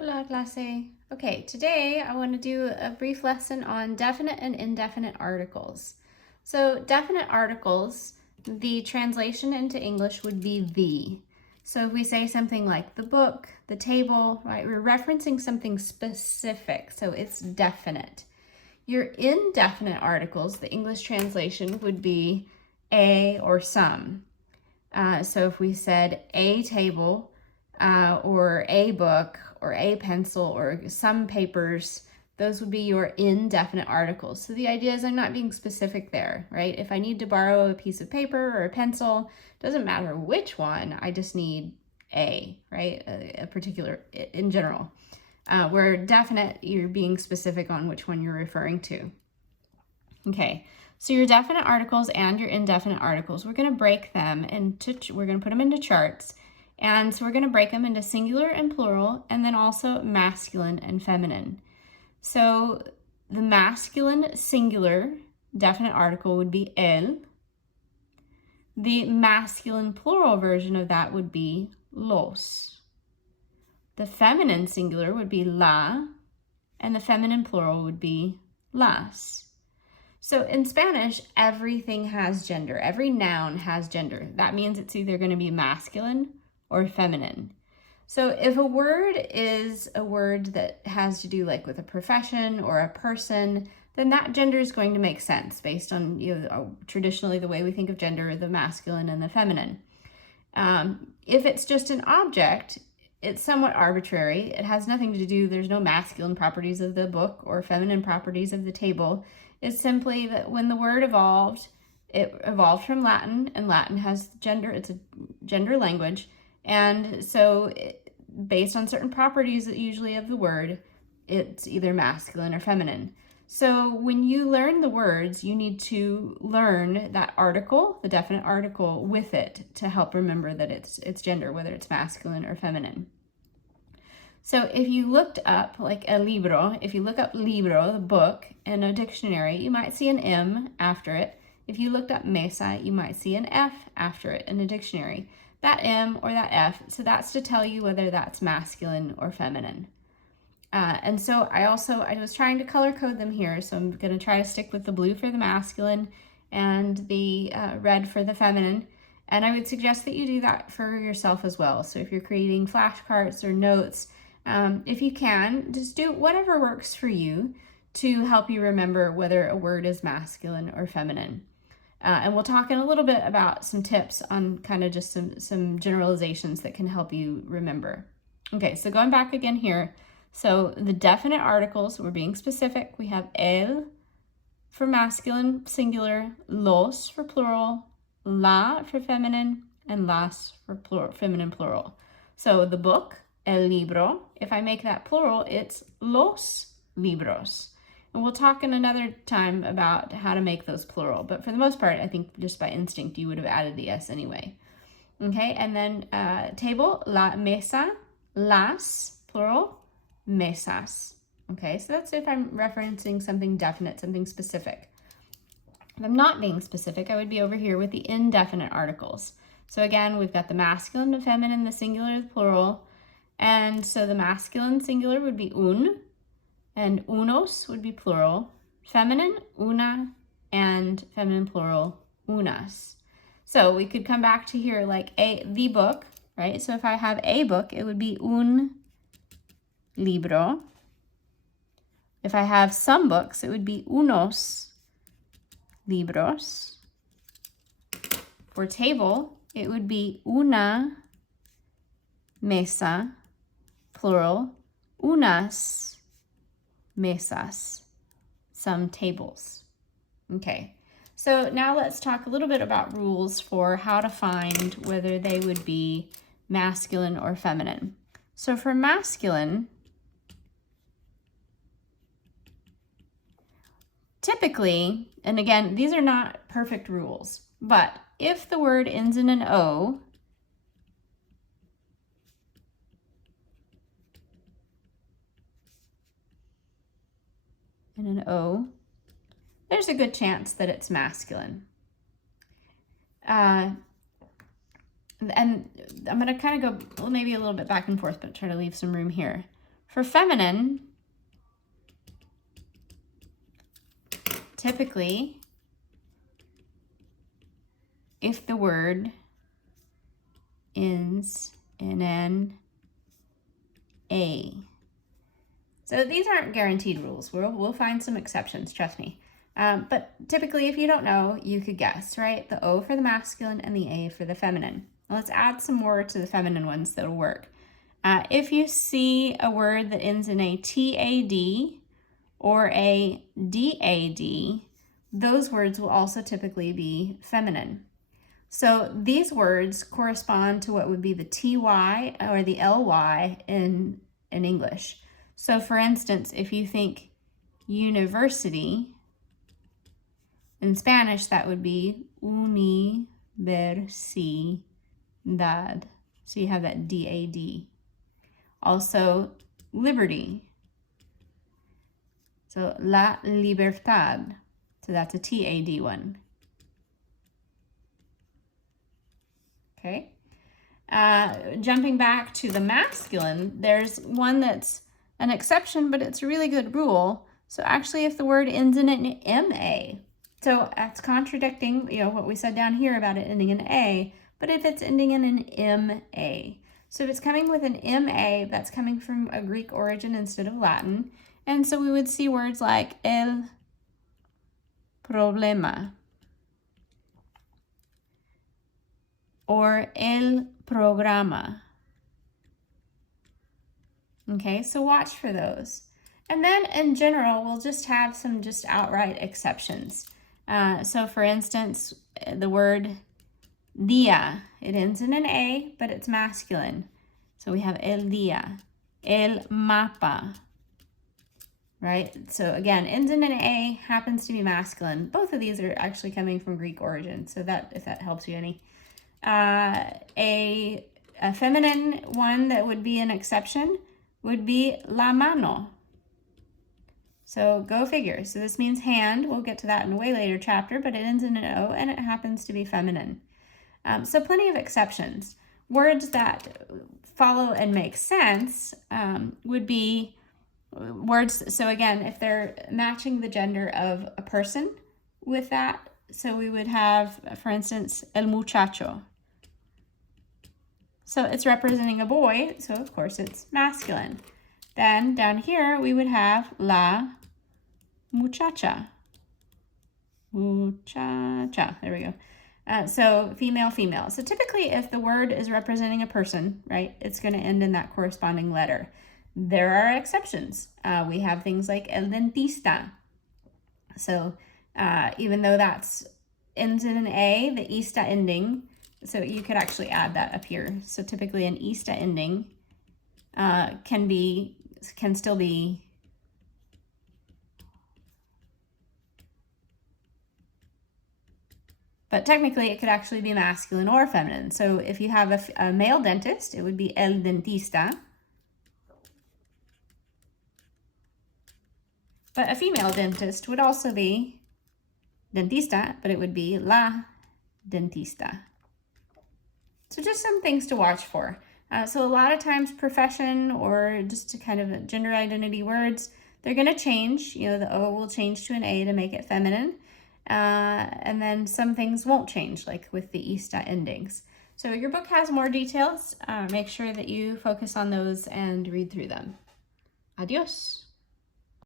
Hola, clase. Okay, today I want to do a brief lesson on definite and indefinite articles. So definite articles, the translation into English would be the. So if we say something like the book, the table, right, we're referencing something specific, so it's definite. Your indefinite articles, the English translation would be a or some. So if we said a table, or a book, or a pencil, or some papers, those would be your indefinite articles. So the idea is I'm not being specific there, right? If I need to borrow a piece of paper or a pencil, doesn't matter which one, I just need a, right? A particular, in general. Where definite, you're being specific on which one you're referring to. Okay, so your definite articles and your indefinite articles, we're going to break them into, we're going to put them into charts. And so we're going to break them into singular and plural, and then also masculine and feminine. So the masculine singular definite article would be el. The masculine plural version of that would be los. The feminine singular would be la, and the feminine plural would be las. So in Spanish, everything has gender. Every noun has gender. That means it's either going to be masculine or feminine. So if a word is a word that has to do like with a profession or a person, then that gender is going to make sense based on, traditionally the way we think of gender, the masculine and the feminine. If it's just an object, it's somewhat arbitrary. It has nothing to do, there's no masculine properties of the book or feminine properties of the table. It's simply that when the word evolved, it evolved from Latin, and Latin has gender, it's a gender language. And so based on certain properties usually of the word, it's either masculine or feminine. So when you learn the words, you need to learn that article, the definite article, with it to help remember that it's gender, whether it's masculine or feminine. So if you looked up like a libro, if you look up libro, the book, in a dictionary, you might see an M after it. If you looked up mesa, you might see an F after it in a dictionary. That M or that F, so that's to tell you whether that's masculine or feminine. And so I was trying to color code them here, so I'm going to try to stick with the blue for the masculine and the red for the feminine. And I would suggest that you do that for yourself as well. So if you're creating flashcards or notes, if you can, just do whatever works for you to help you remember whether a word is masculine or feminine. And we'll talk in a little bit about some tips on kind of just some generalizations that can help you remember. Okay, so going back again here. So the definite articles, we're being specific. We have el for masculine, singular, los for plural, la for feminine, and las for plural, feminine, plural. So the book, el libro, if I make that plural, it's los libros. And we'll talk in another time about how to make those plural. But for the most part, I think just by instinct, you would have added the S anyway. Okay, and then table, la mesa, las, plural, mesas. Okay, so that's if I'm referencing something definite, something specific. If I'm not being specific, I would be over here with the indefinite articles. So again, we've got the masculine, the feminine, the singular, the plural. And so the masculine singular would be un, and unos would be plural. Feminine, una, and feminine plural, unas. So we could come back to here like the book, right? So if I have a book, it would be un libro. If I have some books, it would be unos libros. For table, it would be una mesa, plural, unas mesas, some tables. Okay, so now let's talk a little bit about rules for how to find whether they would be masculine or feminine. So for masculine, typically, and again, these are not perfect rules, but if the word ends in an O, there's a good chance that it's masculine. And I'm going to kind of go maybe a little bit back and forth, but try to leave some room here. For feminine, typically, if the word ends in an A. So these aren't guaranteed rules. We'll find some exceptions, trust me. But typically, if you don't know, you could guess, right? The O for the masculine and the A for the feminine. Let's add some more to the feminine ones that'll work. If you see a word that ends in a TAD or a DAD, those words will also typically be feminine. So these words correspond to what would be the TY or the LY in English. So for instance, if you think university, in Spanish that would be universidad. So you have that DAD. Also liberty. So la libertad. So that's a TAD one. Okay. Jumping back to the masculine, there's one that's an exception, but it's a really good rule. So actually, if the word ends in an MA, so that's contradicting, what we said down here about it ending in A, but if it's ending in an MA. So if it's coming with an MA, that's coming from a Greek origin instead of Latin. And so we would see words like el problema or el programa. Okay, so watch for those. And then in general, we'll just have some just outright exceptions. So for instance, the word dia, it ends in an A, but it's masculine. So we have el dia, el mapa, right? So again, ends in an A, happens to be masculine. Both of these are actually coming from Greek origin, so that if that helps you any. A feminine one that would be an exception would be la mano. So go figure. So this means hand. We'll get to that in a way later chapter, but it ends in an O and it happens to be feminine. So plenty of exceptions. Words that follow and make sense would be words. So again, if they're matching the gender of a person with that, so we would have, for instance, el muchacho. So it's representing a boy, so of course it's masculine. Then down here we would have la muchacha. Muchacha, there we go. So female, female. So typically if the word is representing a person, right, it's going to end in that corresponding letter. There are exceptions. We have things like el dentista. So even though that's ends in an A, the ista ending, so you could actually add that up here. So typically an ista ending can still be but technically it could actually be masculine or feminine. So if you have a male dentist, it would be el dentista. But a female dentist would also be dentista, but it would be la dentista. So just some things to watch for. So a lot of times profession or just to kind of gender identity words, they're going to change. The O will change to an A to make it feminine. And then some things won't change, like with the ista endings. So your book has more details. Make sure that you focus on those and read through them. Adios.